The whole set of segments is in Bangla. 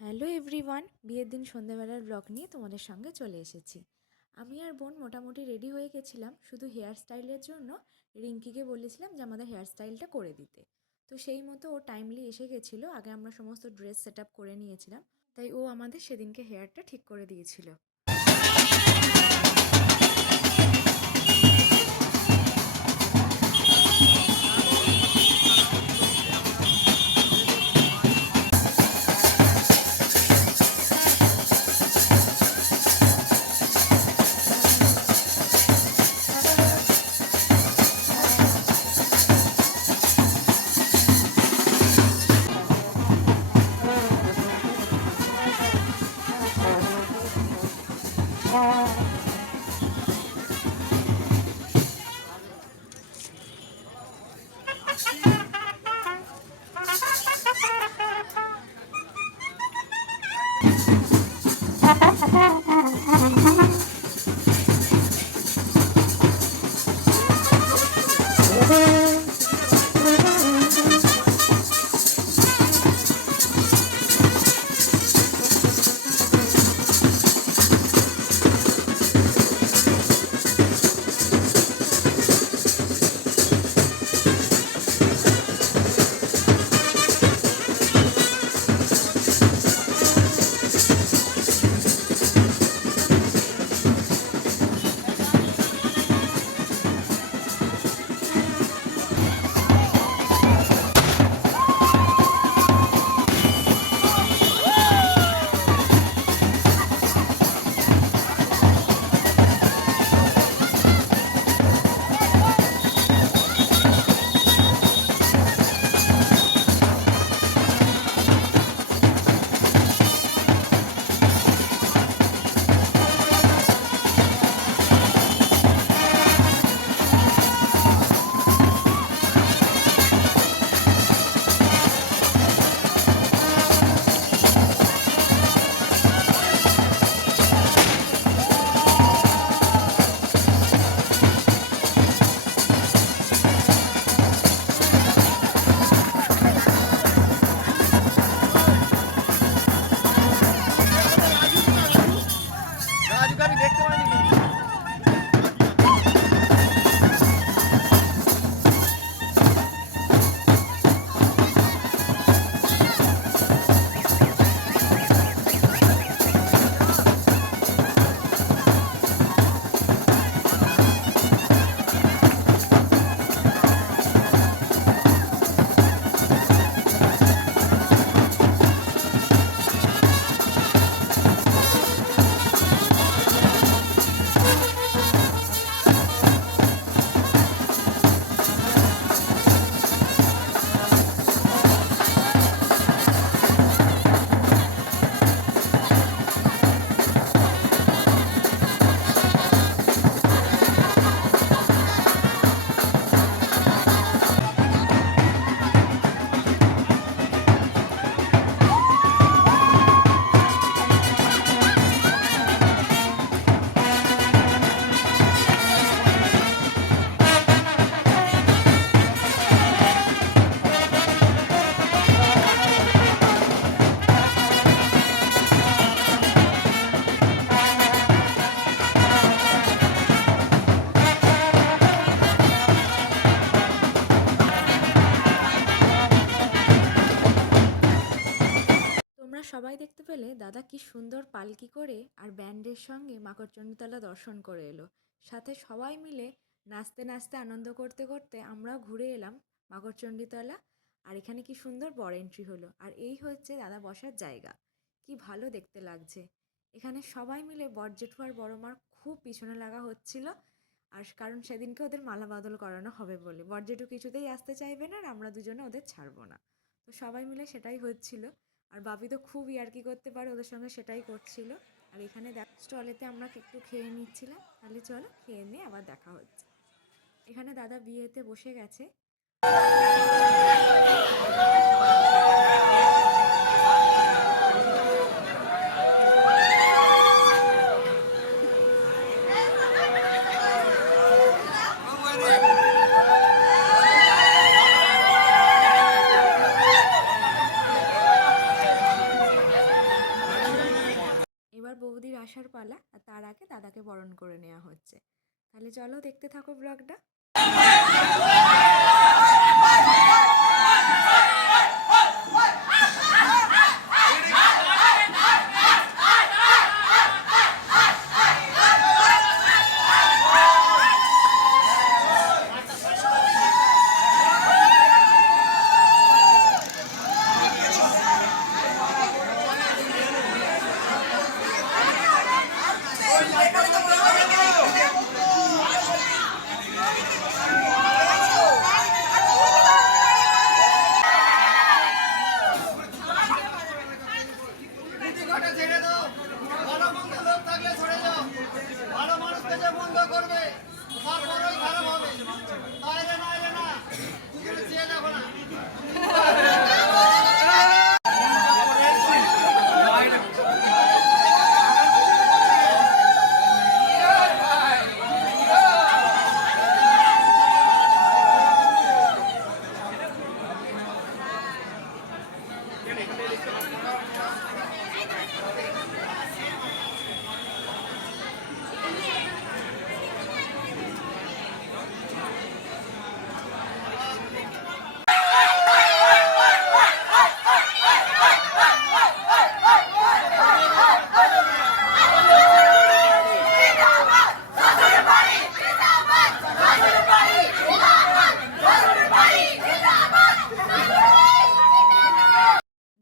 হ্যালো এভরিওয়ান, বিয়ের দিন সন্ধেবেলার ব্লগ নিয়ে তোমাদের সঙ্গে চলে এসেছি। আমি আর বোন মোটামুটি রেডি হয়ে গেছিলাম, শুধু হেয়ার স্টাইলের জন্য রিঙ্কিকে বলেছিলাম যে আমাদের হেয়ার স্টাইলটা করে দিতে। তো সেই মতো ও টাইমলি এসে গেছিল, আগে আমরা সমস্ত ড্রেস সেট আপ করে নিয়েছিলাম, তাই ও আমাদের সেদিনকে হেয়ারটা ঠিক করে দিয়েছিল। Ha তোমরা সবাই দেখতে পেলে দাদা কি সুন্দর পালকি করে আর ব্যান্ডের সঙ্গে মাকড়চণ্ডীতলা দর্শন করে এলো। সাথে সবাই মিলে নাচতে নাচতে আনন্দ করতে করতে আমরাও ঘুরে এলাম মাকড়চণ্ডীতলা। আর এখানে কি সুন্দর বর এন্ট্রি হলো। আর এই হচ্ছে দাদা বসার জায়গা। কি ভালো দেখতে লাগছে। এখানে সবাই মিলে বর জেঠু আর বড় মার খুব পিছনে লাগা হচ্ছিল। আর কারণ সেদিনকে ওদের মালা বদল করানো হবে বলে। বর জেঠু কিছুতেই আসতে চাইবে না আর আমরা দুজনে ওদের ছাড়বো না। তো সবাই মিলে সেটাই হচ্ছিল। আর বাবি তো খুব ইয়ার্কি করতে পারে, ওদের সঙ্গে সেটাই করছিল। আর এখানে দেখ, স্টলেতে আমরা একটু খেয়ে নিচ্ছিলাম। তাহলে চলো, খেয়ে নিয়ে আবার দেখা হচ্ছে। এখানে দাদা বিয়েতে বসে গেছে। পালা আর তার আগে দাদাকে বরণ করে নেওয়া হচ্ছে। তাহলে চলো দেখতে থাকো ব্লগটা নীতিকথা ছেড়ে দাও ভালো মন্দ লোক থাকলে সরে যাও ভালো মানুষকে যে বন্ধ করবে তার বড়ই খারাপ হবে তাইলে না এলে না দুজনে চেয়ে দেখো না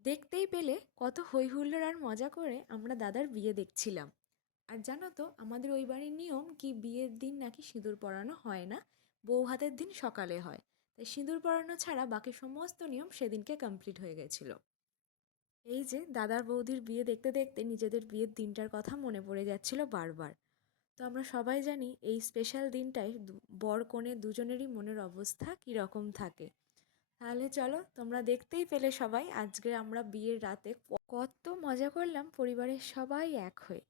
দেখতেই পেলে কত হই হুল্লোড় আর মজা করে আমরা দাদার বিয়ে দেখছিলাম। আর জানো তো, আমাদের ওই বাড়ির নিয়ম কি, বিয়ের দিন নাকি সিঁদুর পরানো হয় না? বউ হাতের দিন সকালে হয়। তাই সিঁদুর পরানো ছাড়া বাকি সমস্ত নিয়ম সেদিনকে কমপ্লিট হয়ে গেছিল। এই যে, দাদার বৌদির বিয়ে দেখতে দেখতে নিজেদের বিয়ের দিনটার কথা মনে পড়ে যাচ্ছিল বারবার। তো আমরা সবাই জানি, এই স্পেশাল দিনটায় বর কনে দুজনেরই মনের অবস্থা কীরকম থাকে। তাহলে চলো তোমরা দেখতেই পেলে সবাই আজকে আমরা বিয়ের রাতে কত মজা করলাম পরিবারের সবাই এক হয়ে।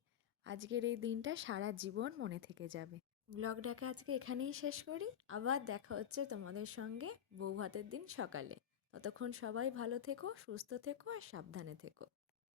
আজকের এই দিনটা সারা জীবন মনে থেকে যাবে। ব্লগটাকে আজকে এখানেই শেষ করি। আবার দেখা হচ্ছে তোমাদের সঙ্গে বউ ভাতের দিন সকালে। ততক্ষণ সবাই ভালো থেকো, সুস্থ থেকো আর সাবধানে থেকো।